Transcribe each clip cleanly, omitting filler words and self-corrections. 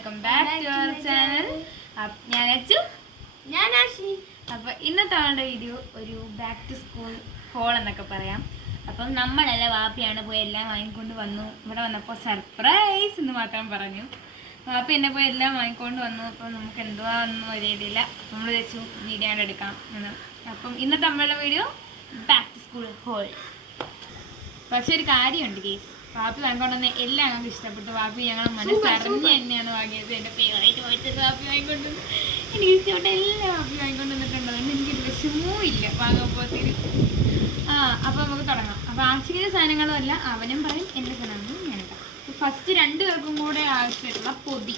Welcome back to our channel. ഞാൻ അച്ചു, ഞാൻ ആഷി. അപ്പോൾ ഇന്നത്തെ ആളുടെ വീഡിയോ ഒരു ബാക്ക് ടു സ്കൂൾ ഹോൾ എന്നൊക്കെ പറയാം. അപ്പം നമ്മളല്ല വാപ്പിയാണ് പോയി എല്ലാം വാങ്ങിക്കൊണ്ട് വന്നു. ഇവിടെ വന്നപ്പോൾ സർപ്രൈസ് എന്ന് മാത്രം പറഞ്ഞു. വാപ്പി എന്നെ പോയി എല്ലാം വാങ്ങിക്കൊണ്ട് വന്നു. അപ്പം നമുക്ക് എന്തുവാ ഒന്നും ഒരു രീതിയില്ല. നമ്മൾ വെച്ചു വീഡിയോ എടുക്കാം എന്ന്. അപ്പം ഇന്നത്തെ നമ്മളുടെ video back to school haul. പക്ഷെ ഒരു കാര്യമുണ്ട് കേസ്, വാപ്പി വാങ്ങിക്കൊണ്ടുവന്ന് എല്ലാം ഞങ്ങൾക്ക് ഇഷ്ടപ്പെട്ടു. വാപ്പി ഞങ്ങൾ മനസ്സറിഞ്ഞ് തന്നെയാണ് വാങ്ങിയത്. എൻ്റെ ഫേവറേറ്റ് വായിച്ചത് വാപ്പി വാങ്ങിക്കൊണ്ടുവന്നു. എനിക്ക് ഇഷ്ടപ്പെട്ട എല്ലാം വാപ്പി വാങ്ങിക്കൊണ്ടുവന്നിട്ടുണ്ട്. അതുകൊണ്ട് എനിക്കൊരു വിഷമവും ഇല്ല വാങ്ങുമ്പോഴത്തേന്. അപ്പോൾ നമുക്ക് തുടങ്ങാം. അപ്പോൾ ആവശ്യമായ സാധനങ്ങളും അല്ല, അവനും പറയും എൻ്റെ സാധനങ്ങളും ഞാനിടാം. ഫസ്റ്റ് രണ്ടുപേർക്കും കൂടെ ആവശ്യമായിട്ടുള്ള പൊതി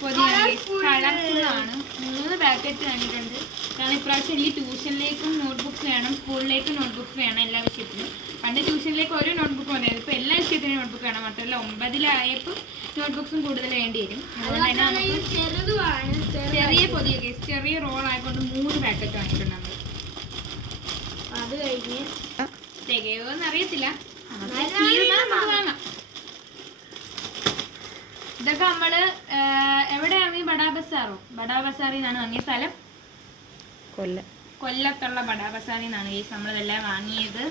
കളർഫുള്ളാണ്. 3 പാക്കറ്റ് വാങ്ങിയിട്ടുണ്ട്. കാരണം ഇപ്രാവശ്യം എനിക്ക് ട്യൂഷനിലേക്കും നോട്ട്ബുക്സ് വേണം, സ്കൂളിലേക്കും നോട്ട്ബുക്സ് വേണം, എല്ലാ വിഷയത്തിനും. പണ്ട് ട്യൂഷനിലേക്ക് ഓരോ നോട്ട്ബുക്ക് വന്നത്, ഇപ്പോൾ എല്ലാ വിഷയത്തിനും നോട്ട്ബുക്ക് വേണം. മാത്രമല്ല 9-ലായപ്പോൾ നോട്ട്ബുക്സും കൂടുതൽ വേണ്ടി വരും. അതുകൊണ്ട് തന്നെ നമുക്ക് ചെറിയ പൊതിയൊക്കെ ചെറിയ റോൾ ആയിക്കൊണ്ട് 3 പാക്കറ്റ് വാങ്ങിയിട്ടുണ്ട് നമ്മൾ. അത് കഴിഞ്ഞ് തികയോന്ന് അറിയത്തില്ല, വാങ്ങാം. ഇതൊക്കെ നമ്മള് എവിടെയാണ്? ബഡാ ബസാറിൽ നിന്നാണ് വാങ്ങിയ സ്ഥലം. കൊല്ലത്തുള്ള ബഡാ ബസാറിൽ നിന്നാണ് കേസ് നമ്മളിതെല്ലാം വാങ്ങിയത്.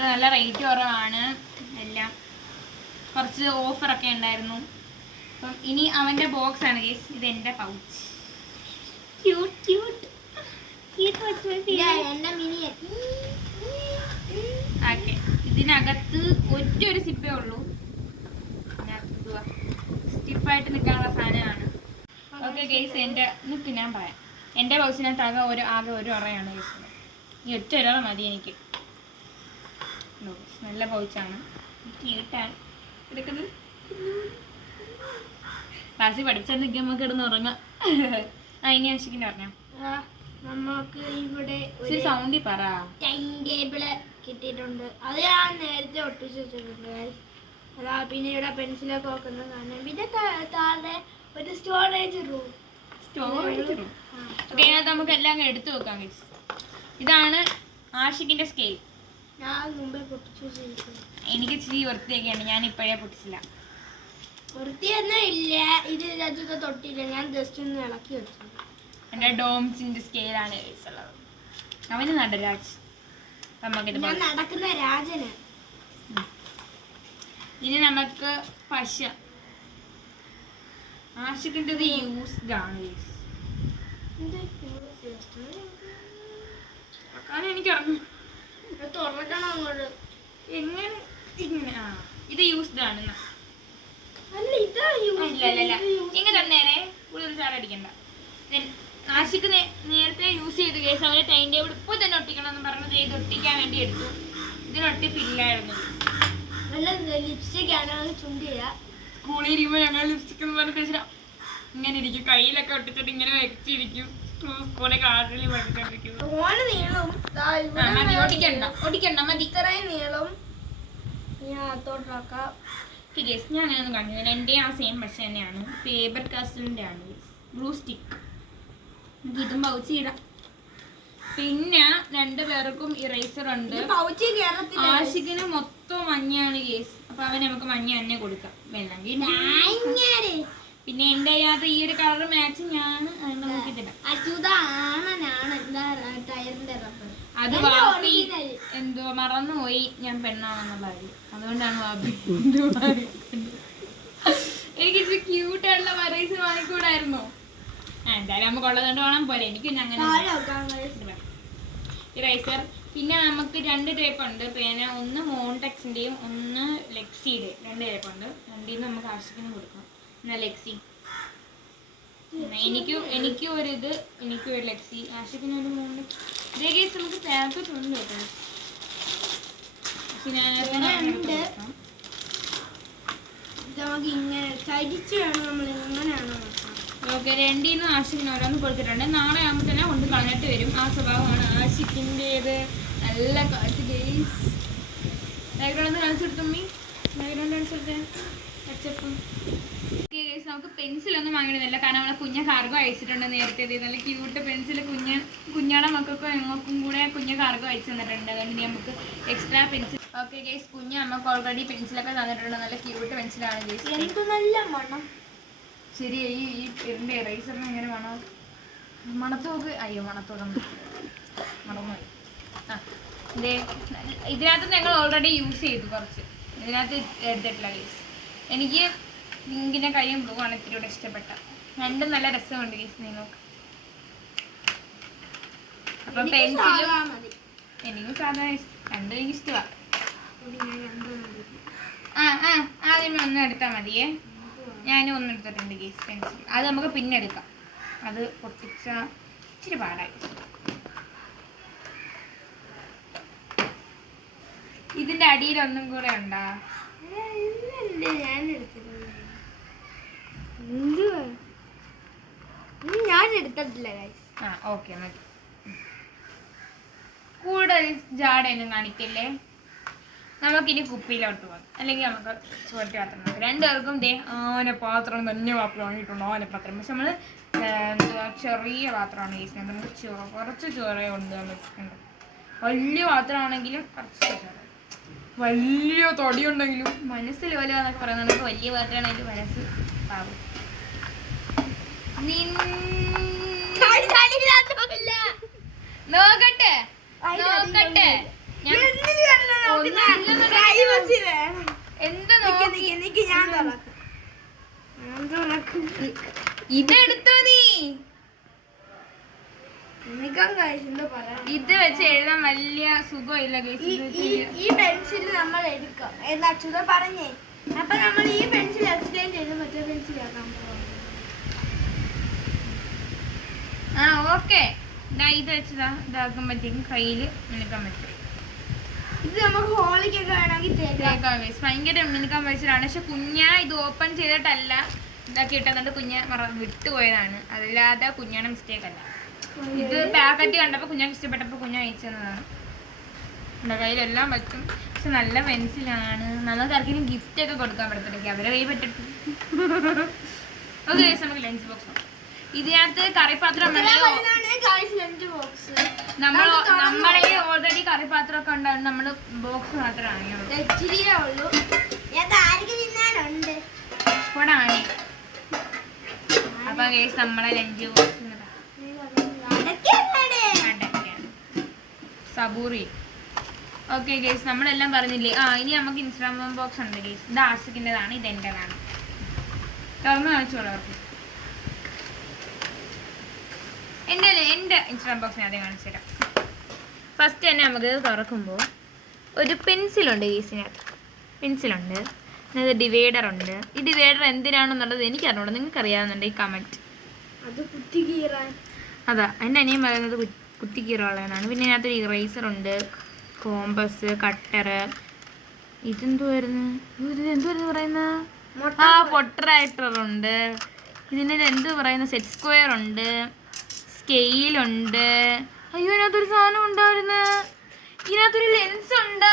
നല്ല റേറ്റ് കുറവാണ്, എല്ലാം കുറച്ച് ഓഫറൊക്കെ ഉണ്ടായിരുന്നു. അപ്പം ഇനി അവൻ്റെ ബോക്സ് ആണ് കേസ്. ഇത് എൻ്റെ പൗച്ച്. ഓക്കെ, ഇതിനകത്ത് ഒറ്റൊരു സിപ്പേ ഉള്ളൂ. സ്റ്റിഫായിട്ട് നിൽക്കാനുള്ള സാധനമാണ്. ഓക്കെ ഗെയ്സ്, എനിക്ക് ഞാൻ പറയാം. എൻ്റെ പൗച്ചിനകത്ത് ആകെ ഒരു ഉറയാണ് ഗെയ്സ്. ഈ ഒറ്റ ഒരറ മതി എനിക്ക്. നല്ല പൗച്ചാണ്, ക്യൂട്ടാണ്. എടുക്കുന്നത് ക്ലാസ്സിൽ പഠിച്ചാൽ നിൽക്കാൻ നമുക്ക് ഇടുന്ന് ഉറങ്ങാം. ഇനി ആശിക്കിൻ്റെ പറഞ്ഞോ. നമുക്ക് ഇവിടെ സൗണ്ടിൽ പറ. ടൈം ടേബിള് കിട്ടിയിട്ടുണ്ട്. അത് ഞാൻ നേരത്തെ ഒട്ടിച്ച് വെച്ചിട്ടുണ്ട്. അതാ, പിന്നെ ഇവിടെ പെൻസിലൊക്കെ വെക്കുന്ന സാധനം. പിന്നെ താഴെ ഒരു സ്റ്റോറേജ് റൂം. ഓക്കെ, അതിനകത്ത് നമുക്ക് എല്ലാം അങ്ങ് എടുത്തു വെക്കാം ഗൈസ്. ഇതാണ് ആഷിക്കിന്റെ സ്കെയിൽ. ഞാൻ മുമ്പേ പൊട്ടിച്ചു വെച്ചിരിക്കുന്നു. എനിക്ക് ഇച്ചിരി വൃത്തിയൊക്കെയാണ്, ഞാൻ ഇപ്പോഴേ പൊട്ടിച്ചില്ല. വൃത്തിയൊന്നും ഇല്ല, ഇത് രാജ്യത്തെ തൊട്ടില്ല. ഞാൻ ജസ്റ്റ് ഒന്ന് ഇളക്കി വെച്ചു. എൻ്റെ ഡോംസിന്റെ സ്കെയിലാണ് ഗൈസ് ഉള്ളത്. അവന് നടരാജ്. ഞാൻ നടക്കുന്ന രാജന്. ഇനി നമുക്ക് പശ. ആഷിക്കിൻ്റെത് യൂസ്ഡ് ആണ് ഗൈസ്. എനിക്കറിഞ്ഞു തുറക്കണം അങ്ങോട്ട്. എങ്ങനെ ഇങ്ങനെ? ഇത് യൂസ്ഡ് ആണ്. ഇങ്ങനെ തന്നേരെ, കൂടുതൽ ചാടടിക്കണ്ട. ആഷിക്ക് നേരത്തെ യൂസ് ചെയ്ത് കേസ് അവന്റെ ടൈം ടേബിൾ ഇപ്പോൾ തന്നെ ഒട്ടിക്കണം എന്ന് പറഞ്ഞത് ഇത് ഒട്ടിക്കാൻ വേണ്ടി എടുത്തു. ഇതിനൊട്ടിപ്പില്ലായിരുന്നു. ലിപ്സ്റ്റിക് ആണ് ചുണ്ടില്ല. സ്കൂളിൽ ഇരിക്കുമ്പോൾ ഞങ്ങൾ ലിപ്സ്റ്റിക് എന്ന് പറഞ്ഞ തേച്ചിട്ട് ഇങ്ങനെ ഇരിക്കും, കയ്യിലൊക്കെ ഒട്ടിച്ചിട്ട് ഇങ്ങനെ വെച്ചിരിക്കും. സ്കൂളിലെ ക്ലാസ്സിൽ പഠിച്ചോണ്ടിരിക്കും. ഒട്ടിക്കണ്ട മതി. ഇത്രയും നീളം അകത്തോട്ടാക്കാം. ഞാൻ അങ്ങനെയൊന്നും കാണിക്കുന്നില്ല. എൻ്റെ ആ സെയിം പക്ഷെ തന്നെയാണ്, ഫേബർ കാസ്റ്റലിൻ്റെ ആണ്, ബ്ലൂ സ്റ്റിക്ക്. നമുക്ക് ഇതും പൗച്ച് ഇടാം. പിന്നെ 2 പേർക്കും ഇറേസർ ഉണ്ട്. ആഷിക്കിന് മൊത്തം മഞ്ഞയാണ് കേസ്. അപ്പൊ അവന് നമുക്ക് മഞ്ഞ തന്നെ കൊടുക്കാം. വേണമെങ്കിൽ പിന്നെ എൻ്റെ അതിനകത്ത് ഈ ഒരു കളർ മാച്ചിങ് ആണ്. അത് വാപ്പി എന്തോ മറന്നുപോയി ഞാൻ പെണ്ണാണെന്നുള്ള കാര്യം. അതുകൊണ്ടാണ് വാപ്പി എനിക്ക് ഇച്ചിരി ക്യൂട്ടായിട്ടുള്ള ഇറേസർ വാങ്ങിക്കൂടായിരുന്നോ? എന്തായാലും നമുക്ക് ഉള്ളതുകൊണ്ട് വേണം പോലെ. എനിക്ക് പിന്നെ അങ്ങനെ ഇറേസർ. പിന്നെ നമുക്ക് 2 ടൈപ്പ് ഉണ്ട് പേന. ഒന്ന് മോൺടെക്സിൻ്റെയും ഒന്ന് ലെക്സിയുടെ. 2 ടൈപ്പ് ഉണ്ട്. 2 നമുക്ക് ആവശ്യത്തിന് കൊടുക്കാം. എന്നാ ലെക്സി. എനിക്കും ഒരിത്, എനിക്കും ഒരു ലെക്സി, ആവശ്യത്തിന് ഒരു മോൺടെക്സ്. ഇതേ കേസ് നമുക്ക് പാക്കറ്റ് ഉണ്ട് കേട്ടോ. ഓക്കെ, 2 ആഷിക്കിന് ഓരോന്ന് കൊടുത്തിട്ടുണ്ട്. നാളെ ആകുമ്പോൾ തന്നെ കൊണ്ട് കളഞ്ഞിട്ട് വരും. ആ സ്വഭാവമാണ് ആഷിക്കിൻ്റേത്. നല്ല കാറ്റ് ഗെയ്സ്. ബാക്ക്ഗ്രൗണ്ട് കാണിച്ചെടുത്തമ്മി, ബാക്ക്ഗ്രൗണ്ട് കാണിച്ചെടുത്തേ. പച്ചപ്പം ഗെയ്സ്, നമുക്ക് പെൻസിലൊന്നും വാങ്ങിയിടുന്നില്ല. കാരണം നമ്മളെ കുഞ്ഞ കാർഗോ അയച്ചിട്ടുണ്ട് നേരത്തെ. നല്ല ക്യൂട്ട് പെൻസിൽ കുഞ്ഞാടെ മക്കൾക്കും ഞങ്ങൾക്കും കൂടെ കുഞ്ഞ കാർഗോ അയച്ചു തന്നിട്ടുണ്ട്. അതുകൊണ്ട് നമുക്ക് എക്സ്ട്രാ പെൻസിൽ. ഓക്കെ ഗെയ്സ്, കുഞ്ഞ് നമുക്ക് ഓൾറെഡി പെൻസിലൊക്കെ തന്നിട്ടുണ്ട്. നല്ല ക്യൂട്ട് പെൻസിലാണ് ഗെയ്സ്. എന്ത് നല്ല മണം. ശരി, ഈ ഇതിന്റെ ഇറേസറിന് എങ്ങനെ വേണോ മണത്തോക്ക്? അയ്യോ മണത്തോക്കം മണന്നു. ആ ഇതേ ഇതിനകത്ത് ഞങ്ങൾ ഓൾറെഡി യൂസ് ചെയ്തു കുറച്ച്, ഇതിനകത്ത് എടുത്തിട്ടില്ല ഗൈസ്. എനിക്ക് പിങ്കിന്റെ കൈയും ബ്ലൂ ആണ് ഇത്തിരി കൂടെ ഇഷ്ടപ്പെട്ട. രണ്ടും നല്ല രസമുണ്ട് ഗൈസ്, നിങ്ങൾക്ക്. അപ്പൊ പെൻസിലും എനിക്കും സാധാരണ രണ്ടും എനിക്ക് ഇഷ്ടമാണ്. ആദ്യമേ ഒന്നും എടുത്താൽ മതിയേ. ഞാനും ഒന്നും എടുത്തിട്ടുണ്ട് ഗൈസ് പെൻസിൽ. അത് നമുക്ക് പിന്നെ എടുക്കാം, അത് പൊട്ടിച്ച ഇച്ചിരി പാടായി. ഇതിന്റെ അടിയിൽ ഒന്നും കൂടെ ഉണ്ടാ? ഞാൻ എടുത്തിട്ടില്ല. ആ ഓക്കെ മതി. കൂടുതൽ ജാടയൊന്നും കാണിക്കല്ലേ. നമുക്കിനി കുപ്പിയിലോട്ട് പോകാം, അല്ലെങ്കിൽ നമുക്ക് ചോറ്റ പാത്രം നോക്കാം. രണ്ടുപേർക്കും ദേ ആനപ്പാത്രം തന്നെ വാങ്ങിയിട്ടുണ്ട്, ആനപ്പാത്രം. പക്ഷെ നമ്മൾ ചെറിയ പാത്രമാണ് കേസ്. നമുക്ക് കുറച്ച് ചോറേ കൊണ്ടുപോകാൻ പറ്റുന്നുണ്ട്. വലിയ പാത്രമാണെങ്കിലും കുറച്ച് ചോറ്, വലിയ തൊടിയുണ്ടെങ്കിലും മനസ്സിൽ പോലെ എന്നൊക്കെ പറയുന്നത്. നമുക്ക് വലിയ പാത്രമാണെങ്കിൽ മനസ്സ് പാവും. നോക്കട്ടെ നോക്കട്ടെ ഇതെടുത്തോ നീ? ഇത് വെച്ച് എഴുതാൻ വലിയ സുഖമില്ല. ഈ പെൻസിൽ നമ്മൾ എടുക്കാം എന്നാ അച്ഛൻ പറഞ്ഞേ. അപ്പൊ നമ്മൾ ഈ പെൻസിൽ എക്സ്ചേഞ്ച് ചെയ്ത് മറ്റേ പെൻസിൽ ആക്കാൻ പോവാം. ആ ഓക്കെ. ഇത് വെച്ചതാ ഇതാക്കുമ്പോഴത്തേക്കും കയ്യിൽ മിനുക്കാൻ പറ്റും. ഇത് നമുക്ക് ഹോളിക്കൊക്കെ വേണമെങ്കിൽ തേക്കാം. ഭയങ്കര മിനുക്കാൻ പറ്റിയതാണ്. പക്ഷെ ഇത് ഓപ്പൺ ചെയ്തിട്ടല്ല ഇതാക്കി ഇട്ടുന്നുണ്ട്. വിട്ടുപോയതാണ്, അതല്ലാതെ കുഞ്ഞാണ് മിസ്റ്റേക്ക് അല്ല. ഇത് പാക്കറ്റ് കണ്ടപ്പോൾ കുഞ്ഞാക്ക് ഇഷ്ടപ്പെട്ടപ്പോൾ കുഞ്ഞ അയച്ചതാണ്. എൻ്റെ കയ്യിലെല്ലാം പറ്റും. പക്ഷെ നല്ല പെൻസിലാണ്. നമുക്ക് ആർക്കെങ്കിലും ഗിഫ്റ്റ് ഒക്കെ കൊടുക്കാൻ പറ്റത്തില്ലെങ്കിൽ അവരെ കൈ പറ്റിട്ട്. ഓക്കെ നമുക്ക് ലഞ്ച് ബോക്സ് നോക്കാം. ഇതിനകത്ത് കറിപ്പാത്രം നമ്മളെ ഓൾറെഡി കറിപ്പാത്രം ഒക്കെ ഉണ്ടാവും. നമ്മള് ബോക്സ് മാത്രമാണ് അപ്പൊ കേസ് നമ്മളെ ലഞ്ച് ബോക്സ് സബൂറി. ഓക്കെ ഗേസ്, നമ്മളെല്ലാം പറഞ്ഞില്ലേ. ഇനി നമുക്ക് ഇൻസ്റ്റാഗ്രാം ബോക്സ് ഉണ്ട് ഗേസ്. ഇത് ആഷിക്കിൻ്റെതാണ്, ഇത് എൻ്റെതാണ്. തുറന്ന് കാണിച്ചോളൂ അവർക്ക്. എൻ്റെ ഇൻസ്റ്റാഗ്രാം ബോക്സിനെ ആദ്യം കാണിച്ചു തരാം. ഫസ്റ്റ് തന്നെ നമുക്ക് തുറക്കുമ്പോൾ ഒരു പെൻസിലുണ്ട് കേസിനകത്ത്. പെൻസിലുണ്ട്, അത് ഡിവൈഡറുണ്ട്. ഈ ഡിവൈഡർ എന്തിനാണെന്നുള്ളത് എനിക്കറിഞ്ഞൂടാ, നിങ്ങൾക്ക് അറിയാവുന്നുണ്ട് ഈ കമൻറ്റ്. അതാ എൻ്റെ അനിയൻ പറയുന്നത് കുത്തിക്കീറുള്ളതാണ്. പിന്നെ ഇതിനകത്തൊരു ഇറേസറുണ്ട്, കോമ്പസ്, കട്ടർ. ഇതെന്തുവായിരുന്നു പറയുന്നത്? പൊട്ടറൈറ്ററുണ്ട്. ഇതിൻ്റെ എന്ത് പറയുന്ന സെറ്റ് സ്ക്വയർ ഉണ്ട്, സ്കെയിലുണ്ട്. അയ്യോ ഇതിനകത്തൊരു സാധനം ഉണ്ടായിരുന്നു. ഇതിനകത്തൊരു ലെൻസ് ഉണ്ട്.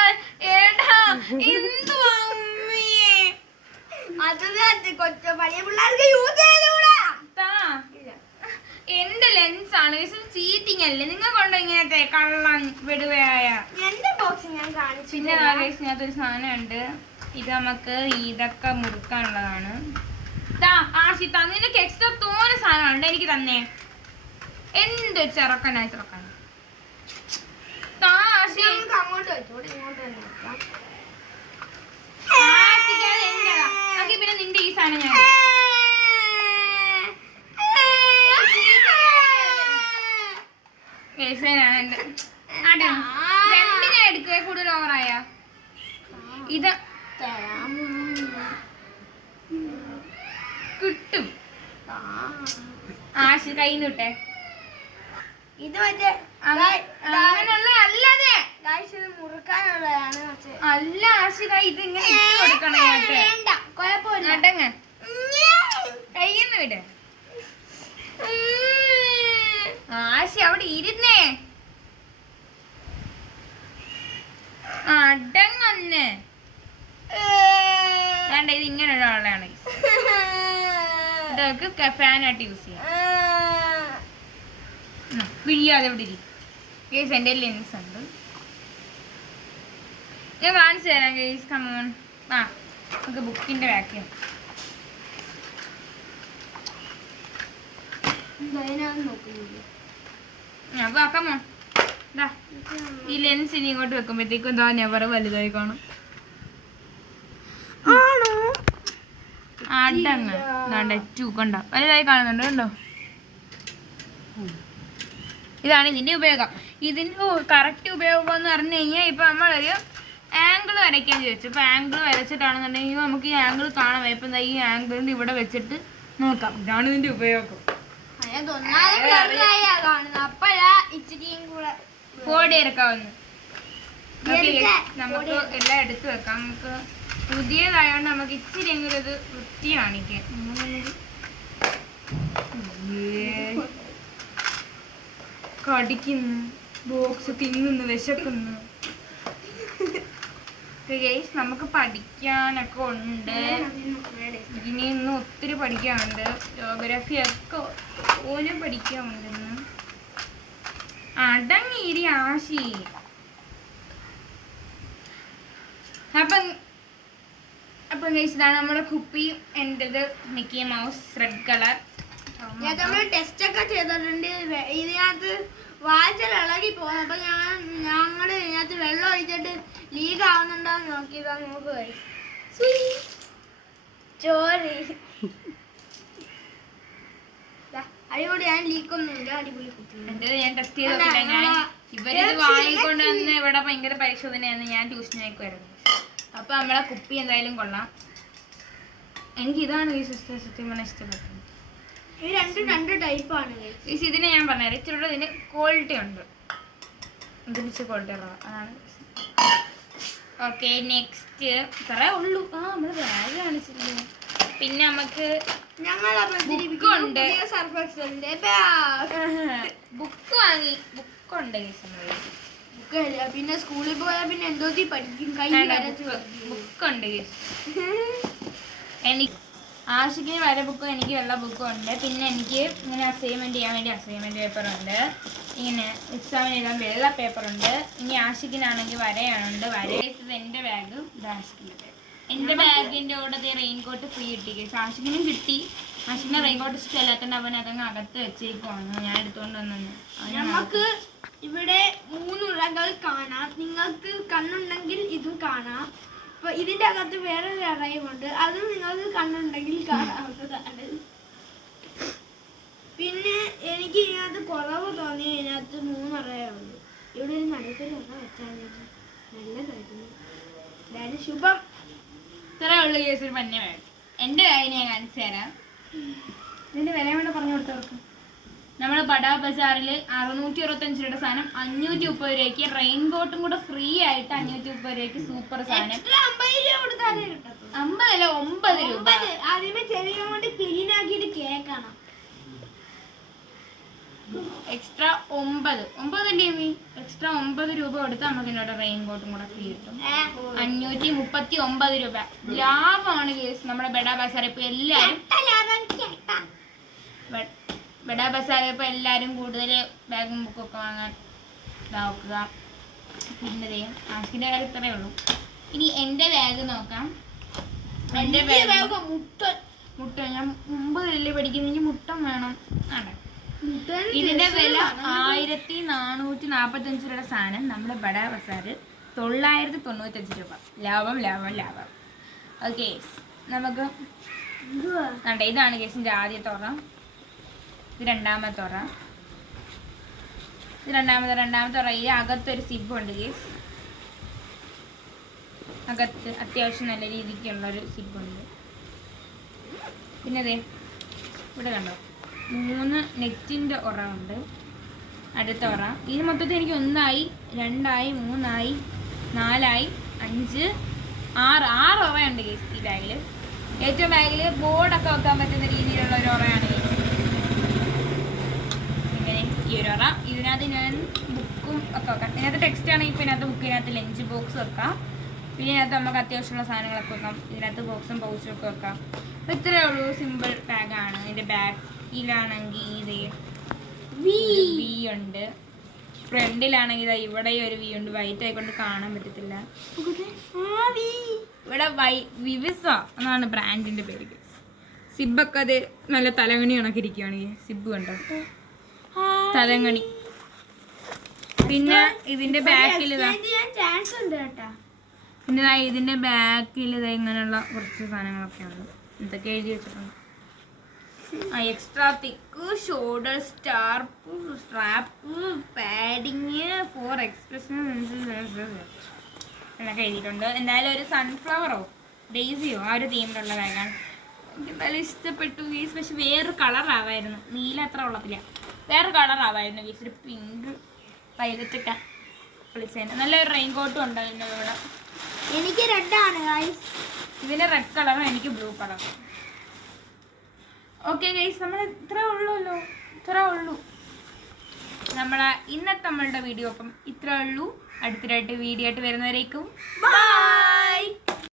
എന്റെ ലെൻസ് ആണ്. ചീറ്റിംഗ് അല്ലേ നിങ്ങൾ കൊണ്ടോ ഇങ്ങനത്തെ കള്ളൻ വിടുവയായ. പിന്നെ ഇതിനകത്തൊരു സാധനം ഉണ്ട്. ഇത് നമുക്ക് ഇതൊക്കെ മുറുക്കാനുള്ളതാണ്. ആശിത്ത നിനക്ക് എക്സ്ട്രാ തോന സാധനമുണ്ട് എനിക്ക് തന്നെ. എന്ത് ചെറുക്കനായി ചെറുക്കാൻ പിന്നെ നിന്റെ ഈ സാധനം ഞാൻ രണ്ടിനെ എടുക്കുക കൂടുതൽ ഓവറായ. ഇത് കിട്ടും. ആശി കയ്യിൽ നിന്ന് വിട്ടെ. ഇത് മറ്റേ അങ്ങനെയുള്ള അല്ലാതെ മുറുക്കാനുള്ളതാണ്. അല്ല ആശിക, ഇത് ഇങ്ങനെ കൊടുക്കണം. കുഴപ്പമില്ല, കയ്യിൽ നിന്ന് വിട്. ആശി അവിടെ ഇരുന്നേ. അടങ്ങന്നെ വേണ്ട. ഇത് ഇങ്ങനെ ഒരാളാണ്. ഇതൊക്കെ ഫാനായിട്ട് യൂസ് ചെയ്യാം. പിഴിയാതെ ഇവിടെ ഇരിക്കും കേസ്. എൻ്റെ ലെൻസ് ഉണ്ട്, ഞാൻ കാണിച്ചു തരാം കേസ്. കമോൺ. നമുക്ക് ബുക്കിൻ്റെ വാക്യൂം. നോക്കുന്നില്ല. അപ്പൊ ആക്കാമോ ദാ ഈ ലെൻസ് ഇനി ഇങ്ങോട്ട് വെക്കുമ്പോഴത്തേക്കും എന്താ നെവർ വലുതായി കാണും. ആണോ? അടങ്ങ് കണ്ടോ വലുതായി കാണുന്നുണ്ട് കണ്ടോ. ഇതാണ് ഇതിന്റെ ഉപയോഗം. ഇതിന്റെ കറക്റ്റ് ഉപയോഗം എന്ന് പറഞ്ഞു കഴിഞ്ഞാൽ ഇപ്പൊ നമ്മളൊരു ആംഗിൾ വരയ്ക്കാൻ ചോദിച്ചു. ഇപ്പൊ ആംഗിൾ വരച്ചിട്ടാണെന്നുണ്ടെങ്കിൽ നമുക്ക് ഈ ആംഗിൾ കാണാം. ഇപ്പൊ ഈ ആംഗിളിന്റെ ഇവിടെ വെച്ചിട്ട് നോക്കാം. ഇതാണ് ഇതിന്റെ ഉപയോഗം. കോടി ഇറക്കാവുന്നു. നമുക്ക് എല്ലാം എടുത്തു വെക്കാം. നമുക്ക് പുതിയതായോണ്ട് നമുക്ക് ഇച്ചിരി എങ്കിലും ഇത് വൃത്തി കാണിക്കാം. കടിക്കുന്നു, ബോക്സ് തിന്നുന്നു, വിശക്കുന്നു. നമുക്ക് പഠിക്കാനൊക്കെ ഉണ്ട്. ഇനി ഇന്ന് ഒത്തിരി പഠിക്കാനുണ്ട്. ജോഗ്രഫി ഒക്കെ ഓനും പഠിക്കാനുണ്ടെന്ന്. അടങ്ങിയിരി ആശി. അപ്പം ഇതാണ് നമ്മുടെ കുപ്പി. എൻ്റെത് Mickey Mouse red colour. Test ഒക്കെ ചെയ്തിട്ടുണ്ട്. ഇതിനകത്ത് വായിച്ചാൽ ഇളകി പോകും. അപ്പൊ ഞങ്ങള് ഇതിനകത്ത് വെള്ളം ഒഴിച്ചിട്ട് ലീക്ക് ആവുന്നുണ്ടോന്ന് നോക്കിയതാ. നോക്കുക ചോറി അടിപൊളിയാണ്. ലീക്കൊന്നുമില്ല. അടിപൊളി എൻ്റെത് ഞാൻ ടെസ്റ്റ് ചെയ്തിട്ടില്ല. ഞാൻ ഇവരിത് വാങ്ങിക്കൊണ്ട് വന്ന് ഇവിടെ ഭയങ്കര പരിശോധനയായിരുന്നു. ഞാൻ ട്യൂഷനേക്ക് വരുന്നത്. അപ്പൊ നമ്മളെ കുപ്പി എന്തായാലും കൊള്ളാം. എനിക്ക് ഇതാണ് ഈ സത്യം പറഞ്ഞാൽ ഇഷ്ടപ്പെട്ടത്. ഈ രണ്ട് ടൈപ്പാണ്. ഇതിനെ ഞാൻ പറഞ്ഞുതരാം. ഇച്ചിരി ഇതിന് ക്വാളിറ്റി ഉണ്ട്. ഇതിന് ഇച്ചിരി ക്വാളിറ്റി ഉള്ളത് അതാണ്. ഓക്കെ നെക്സ്റ്റ് ഇത്രേ ഉള്ളൂ. നമ്മള് ബാഗ് കാണിച്ചില്ലേ. പിന്നെ നമുക്ക് ബുക്കുണ്ട്. ബുക്ക് വാങ്ങി. ബുക്കുണ്ട്. പിന്നെ സ്കൂളിൽ പോയാൽ പിന്നെ എന്തോ പഠിക്കും. ബുക്കുണ്ട്. എനിക്ക് ആഷിക്കിന് വര ബുക്കും എനിക്ക് വെള്ള ബുക്കും ഉണ്ട്. പിന്നെ എനിക്ക് ഇങ്ങനെ അസൈൻമെന്റ് ചെയ്യാൻ വേണ്ടി അസൈൻമെന്റ് പേപ്പർ ഉണ്ട്. ഇങ്ങനെ എക്സാമിന് എഴുതാൻ വെള്ള പേപ്പറുണ്ട്. ഇനി ആഷിക്കിനാണെങ്കിൽ വരയാണുണ്ട്. വര എൻ്റെ ബാഗ്. ഇത് ആഷിക്കിൻ്റെ ബാഗ്. എൻ്റെ ബാഗിൻ്റെ കൂടെ റെയിൻകോട്ട് ഫ്രീ കിട്ടി. ആഷിക്കിനും കിട്ടി. ആഷിക്കിന് റെയിൻകോട്ട് ഇഷ്ടമല്ലാത്തതുകൊണ്ട് അവൻ അതങ്ങ് അകത്ത് വെച്ചേക്കുവാണ്. ഞാൻ എടുത്തുകൊണ്ട് വന്നു. നമുക്ക് ഇവിടെ 3 ഉറകൾ കാണാം. നിങ്ങൾക്ക് കണ്ണുണ്ടെങ്കിൽ ഇതും കാണാം. അപ്പൊ ഇതിന്റെ അകത്ത് വേറൊരു അറയുമുണ്ട്. അത് നിങ്ങൾക്ക് കണ്ണുണ്ടെങ്കിൽ കാണാവുന്നതാണ്. പിന്നെ എനിക്ക് ഇതിനകത്ത് കുറവ് തോന്നി. ഇതിനകത്ത് 3 അറയുണ്ട്. ഇവിടെ ഒരു നടുക്കൊരു അറ വെച്ചാൽ നല്ലതായിരുന്നു. അതായത് ശുഭം. ഇത്രേ ഉള്ളു കേസ്. മഞ്ഞ ബാഗ്. എൻ്റെ ബാഗിന് ഞാൻ കാണിച്ചു തരാം. ഇതിന്റെ വില വേണ്ട പറഞ്ഞു കൊടുത്തവർക്ക്. നമ്മൾ ബഡാ ബസാറിൽ 625 രൂപയുടെ സാധനം 530 രൂപയ്ക്ക്. റെയിൻകോട്ടും കൂടെ ഫ്രീ ആയിട്ട് 530 രൂപയ്ക്ക് സൂപ്പർ സാധനം. 50 അല്ല 9 രൂപ. ആദ്യമേ ചെറിയ കൊണ്ട് ക്ലീൻ ആക്കിയിട്ട് കേൾക്കണം. എക്സ്ട്രാ 9 അല്ലേ എക്സ്ട്രാ 9 രൂപ കൊടുത്ത് നമുക്ക് എന്നോട് റെയിൻകോട്ടും കൂടെ ഫ്രീ കിട്ടും. 539 രൂപ ലാഭമാണ് കേസ്. നമ്മുടെ ബഡാ ബസാർ ഇപ്പൊ എല്ലാരും ബഡാ ബസാർ ഇപ്പൊ എല്ലാരും കൂടുതൽ ബാഗും ബുക്കൊക്കെ വാങ്ങാൻ നോക്കുക. പിന്നെ ആഷിന്റെ കാര്യം ഇത്രയേ ഉള്ളൂ. ഇനി എൻ്റെ ബാഗ് നോക്കാം. എൻ്റെ ബാഗ് മുട്ട ഞാൻ 9 പഠിക്കുന്നെങ്കിൽ മുട്ടം വേണം. ആണ് ഇതിന്റെ വില 1445 രൂപയുടെ സാധനം നമ്മുടെ ബഡാ ബസാർ 995 രൂപ. ലാഭം ലാഭം ലാഭം. ഓക്കെ നമുക്ക് ഇതാണ് കേസിന്റെ ആദ്യത്തെ ഉറ. ഇത് രണ്ടാമത്തെ ഉറ. രണ്ടാമത്തെ ഉറയിൽ അകത്തൊരു സിബുണ്ട് കേസ്. അകത്ത് അത്യാവശ്യം നല്ല രീതിക്കുള്ളൊരു സിബുണ്ട്. പിന്നെ അതെ ഇവിടെ കണ്ടോ 3 നെറ്റിൻ്റെ ഉറ ഉണ്ട്. അടുത്ത ഉറ ഇത് മൊത്തത്തിൽ എനിക്ക് 1 ആയി 2 ആയി 3 ആയി 4 ആയി 5 6 ഉറയുണ്ട് കേസ് ഈ ബാഗിൽ. ഏറ്റവും ബാഗിൽ ബോർഡൊക്കെ വെക്കാൻ പറ്റുന്ന രീതിയിലുള്ള ഒരു ഉറയാണ് കേസ്. ഇങ്ങനെ ഈ ഒരു ഉറ. ഇതിനകത്ത് ഞാൻ ബുക്കും ഒക്കെ വെക്കാം. ഇതിനകത്ത് ടെക്സ്റ്റ് ആണെങ്കിൽ ഇപ്പം ഇതിനകത്ത് ബുക്കിനകത്ത് ലഞ്ച് ബോക്സ് വെക്കാം. പിന്നെ ഇതിനകത്ത് നമുക്ക് അത്യാവശ്യമുള്ള സാധനങ്ങളൊക്കെ വെക്കാം. ഇതിനകത്ത് ബോക്സും പൗച്ചും ഒക്കെ വെക്കാം. അപ്പോൾ ഇത്രയേ ഉള്ളൂ. സിമ്പിൾ ബാഗാണ്. ഇതിൻ്റെ ബാക്കിലാണെങ്കിൽ ഇത് വി ഉണ്ട്. ഫ്രണ്ടിലാണെങ്കിൽ ഇവിടെ ഒരു വി ഉണ്ട്. വൈറ്റ് ആയിക്കൊണ്ട് കാണാൻ പറ്റത്തില്ല. ഇവിടെ വിവിസ എന്നാണ് ബ്രാൻഡിൻ്റെ പേര്. സിബൊക്കെ അത് നല്ല തലങ്ങണി കണക്കിരിക്കുകയാണ്. ഈ സിബ് കണ്ടോ, തലങ്ങണി. പിന്നെ ഇതിന്റെ ബാക്കിൽ ചാൻസ് ഉണ്ട് കേട്ടാ. പിന്നെ ഇതിന്റെ ബാക്കിൽ ഇങ്ങനെയുള്ള കുറച്ച് സാധനങ്ങളൊക്കെയാണ്. എന്തൊക്കെ എഴുതി വെച്ചിട്ടുണ്ട്. Extra thick, shoulder strap, padding for expression എന്നൊക്കെ എഴുതിയിട്ടുണ്ട്. എന്തായാലും ഒരു സൺഫ്ലവറോ ഡെയ്സിയോ ആ ഒരു തീമിലുള്ള ബാഗാണ്. എനിക്ക് എന്തായാലും ഇഷ്ടപ്പെട്ടു ഗീസ്. പക്ഷെ വേറൊരു കളർ ആവായിരുന്നു, നീല അത്ര ഉള്ളത്തില്ല, വേറെ കളർ ആവായിരുന്നു ഗീസ്. ഒരു പിങ്ക് വൈലറ്റ് ഒക്കെ വിളിച്ചതിന്. നല്ലൊരു റെയിൻ കോട്ടും ഉണ്ട് അതിൻ്റെ കൂടെ. എനിക്ക് റെഡാണ് ഗൈസ്. ഇതിന് റെഡ് കളറും എനിക്ക് ബ്ലൂ കളറും. ഓക്കെ ഗൈസ്, നമ്മൾ ഇത്രേ ഉള്ളൂ നമ്മളെ ഇന്നത്തെ നമ്മളുടെ വീഡിയോ. അപ്പം ഇത്രേ ഉള്ളൂ. അടുത്തിടായിട്ട് വീഡിയോ ആയിട്ട് വരുന്നവരേക്കും ബൈ.